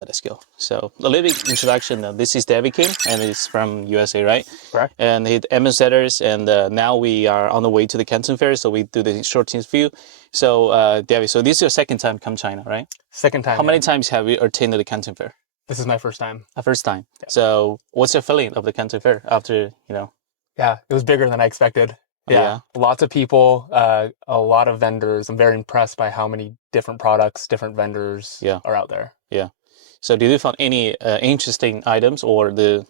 Let's go. So a little bit introduction. This is David King, and it's from USA, right? Correct. And he's ambassadors, and now we are on the way to the Canton Fair, so we do the short interview. So David, so this is your second time come China, right? Second time. How many times have you attended the Canton Fair? This is my first time. First time. Yeah. So what's your feeling of the Canton Fair after, you know? Yeah, it was bigger than I expected. Yeah. Lots of people, a lot of vendors. I'm very impressed by how many different products, different vendors are out there. Yeah. So did you find any interesting items or the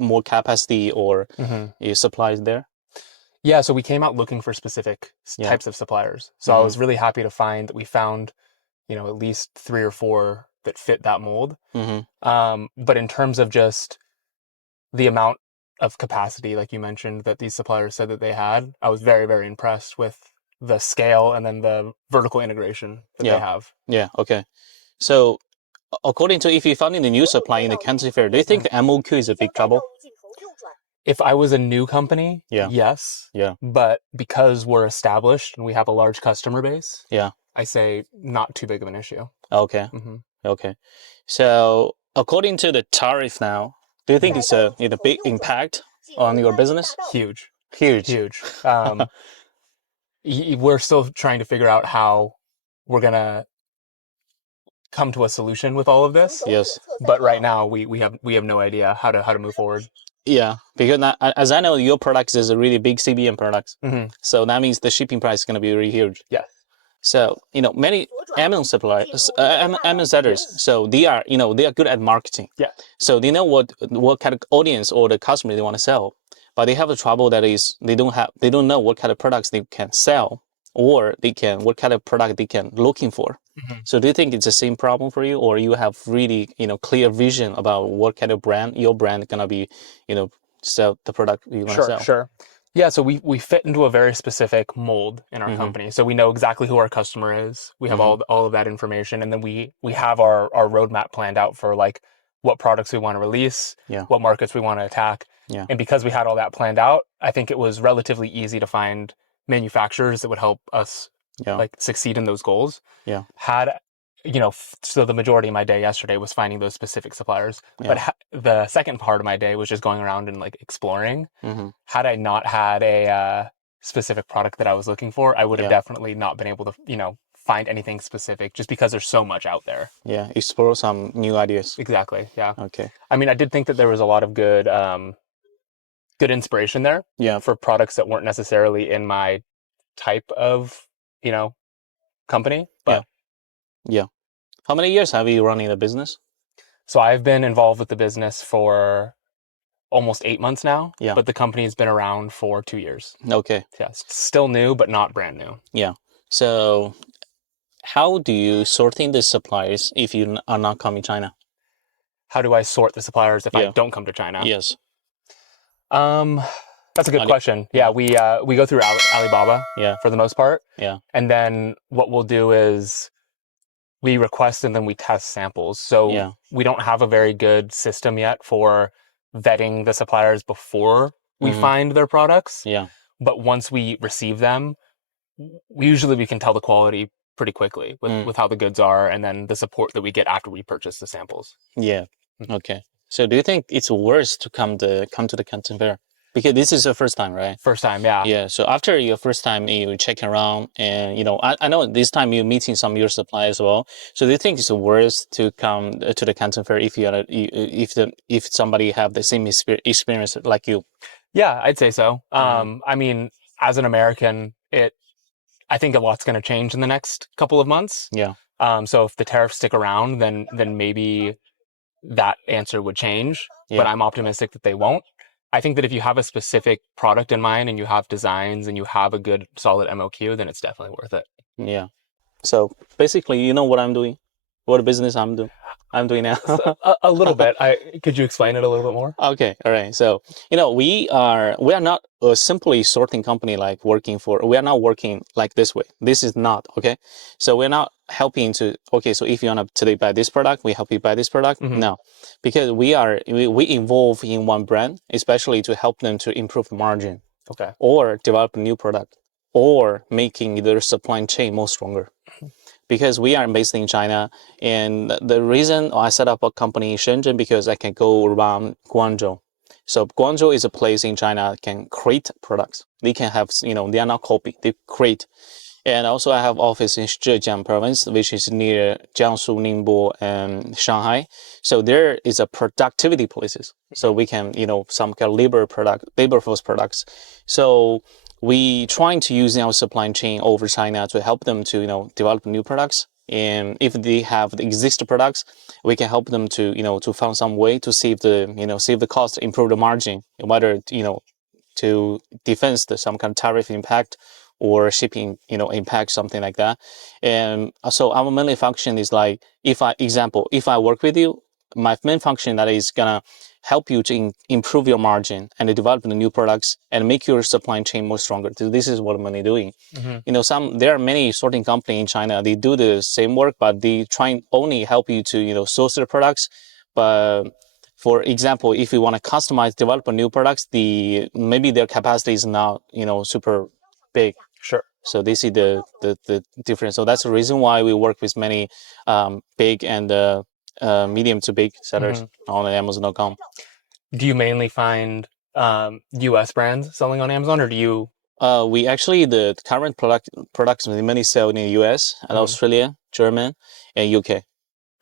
more capacity or supplies there? Yeah, so we came out looking for specific types of suppliers. So I was really happy to find that we found, at least 3 or 4 that fit that mold. But in terms of just the amount of capacity, like you mentioned, that these suppliers said that they had, I was very, very impressed with the scale and then the vertical integration that they have. Yeah, okay. So according to, if you found in the new supply in the Canton Fair, do you think the MOQ is a big trouble? If I was a new company, yes. Yeah. But because we're established and we have a large customer base, I say not too big of an issue. Okay. Okay. So according to the tariff now, do you think it's a big impact on your business? Huge. Huge. We're still trying to figure out how we're going to come to a solution with all of this. Yes. But right now we have no idea how to move forward. Yeah, because as I know, your product is a really big CBM product. So that means the shipping price is going to be really huge. Yeah. So, many Amazon suppliers, Amazon sellers, so they are good at marketing. Yeah. So they know what kind of audience or the customer they want to sell, but they have a trouble that is they don't know what kind of products they can sell or what kind of product they can looking for. So do you think it's the same problem for you, or you have really, clear vision about what kind of brand your brand gonna be, sell the product you want to sell? Sure. Yeah, so we fit into a very specific mold in our company. So we know exactly who our customer is. We have all of that information, and then we have our roadmap planned out for like what products we want to release, what markets we want to attack. And because we had all that planned out, I think it was relatively easy to find manufacturers that would help us like succeed in those goals. So the majority of my day yesterday was finding those specific suppliers. But the second part of my day was just going around and like exploring. Had I not had a specific product that I was looking for, I would have definitely not been able to, find anything specific just because there's so much out there. Yeah, explore some new ideas. Exactly, yeah. Okay. I mean, I did think that there was a lot of good inspiration there for products that weren't necessarily in my type of, company. But yeah. How many years have you running the business? So I've been involved with the business for almost 8 months now. Yeah. But the company's been around for 2 years. Okay. Yeah. Still new, but not brand new. Yeah. So how do you sorting the suppliers if you are not coming to China? How do I sort the suppliers if I don't come to China? Yes. That's a good question. Yeah, we go through Alibaba for the most part. Yeah. And then what we'll do is we request and then we test samples. So we don't have a very good system yet for vetting the suppliers before we find their products. Yeah. But once we receive them, we can tell the quality pretty quickly with how the goods are and then the support that we get after we purchase the samples. Yeah. Okay. So do you think it's worse to come to the Canton Fair? Because this is your first time, right? First time, yeah. Yeah. So after your first time, you check around, and I know this time you're meeting some of your suppliers as well. So do you think it's worse to come to the Canton Fair if somebody have the same experience like you? Yeah, I'd say so. I mean, as an American, I think a lot's going to change in the next couple of months. Yeah. So if the tariffs stick around, then maybe that answer would change. Yeah. But I'm optimistic that they won't. I think that if you have a specific product in mind and you have designs and you have a good solid MOQ, then it's definitely worth it. Yeah. So basically, you know what I'm doing? What business I'm doing now? a little bit. Could you explain it a little bit more? Okay. All right. So, we are not a simply sorting company like we are not working like this way. This is not, okay? So we're not helping so if you want to today buy this product, we help you buy this product. No, because we involve in one brand, especially to help them to improve margin. Okay. Or develop a new product or making their supply chain more stronger. because we are based in China, and the reason I set up a company in Shenzhen because I can go around Guangzhou. So Guangzhou is a place in China that can create products. They can have, they are not copy, they create. And also I have office in Zhejiang province, which is near Jiangsu, Ningbo, and Shanghai. So there is a productivity places. So we can, some kind of labor force products. So we trying to use our supply chain over China to help them to, develop new products. And if they have the existing products, we can help them to, to find some way to save the cost, improve the margin, whether, to defense some kind of tariff impact or shipping, impact, something like that. And so our main function is like, if I work with you, my main function that is gonna help you to improve your margin and develop the new products and make your supply chain more stronger. So this is what I'm mainly doing. There are many sorting companies in China. They do the same work, but they try and only help you to, source the products. But for example, if you want to customize, develop new products, maybe their capacity is not, super big. Sure. So they see the difference. So that's the reason why we work with many big and medium to big sellers on Amazon.com. Do you mainly find U.S. brands selling on Amazon, or do you? We actually, the current products we mainly sell in the U.S. and Australia, German, and UK.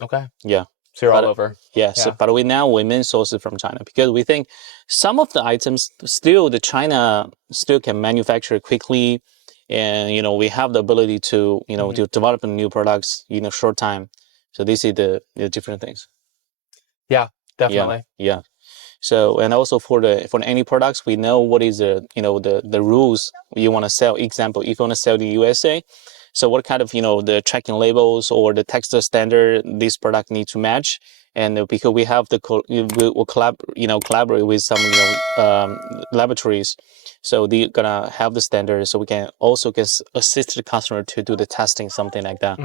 Okay. Yeah. So you're all over. Yes, yeah. But we main source it from China because we think some of the items still the China still can manufacture quickly, and we have the ability to to develop new products in a short time. So these are the different things. Yeah, definitely. Yeah. So, and also for any products, we know what is the rules you want to sell. Example, if you want to sell in the USA, so what kind of the tracking labels or the textile standard this product needs to match, and because we have we'll collaborate with some laboratories, so they're gonna have the standard, so we can also assist the customer to do the testing, something like that.